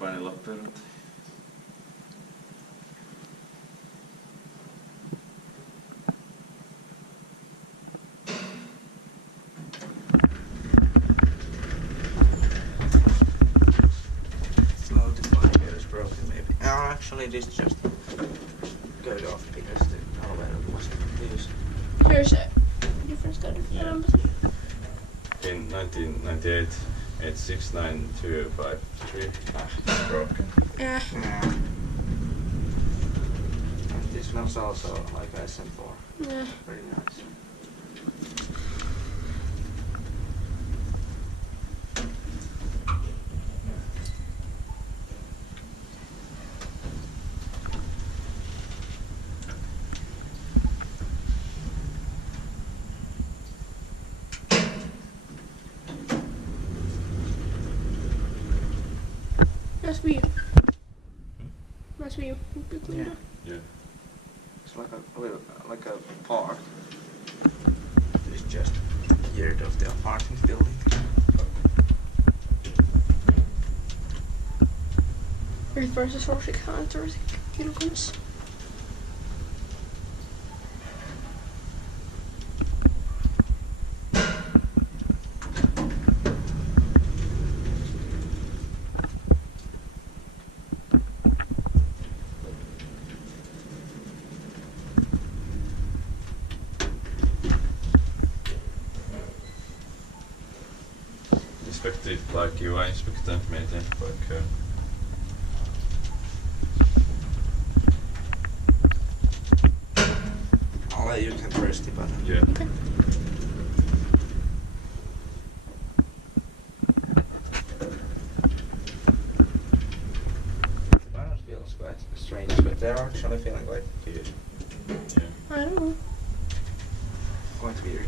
Harapainen, Lappeenranta. Slow to find where it's broken maybe. Actually this just got off because the elevator wasn't used. Here's a different kind of number. In 1998, 869253. Broken. Yeah. Yeah. And this smells also like SM4. Yeah. Very nice. Nice view. Nice view. Yeah. Yeah. It's like a little, like a park. It's just yard of the apartment building. Reverse Rosik kilograms. Inspected like you are Inspecta and maintained like I'll let you can press the button. yeah. Okay. The buttons feels quite strange, but they're actually feeling quite good. Yeah. I don't know. Quite weird.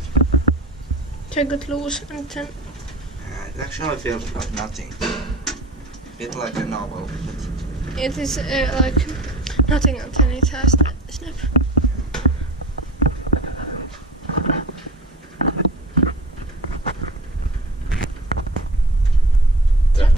Take it loose and then It actually feels like nothing. Bit like a novel. it is like nothing, and then it has the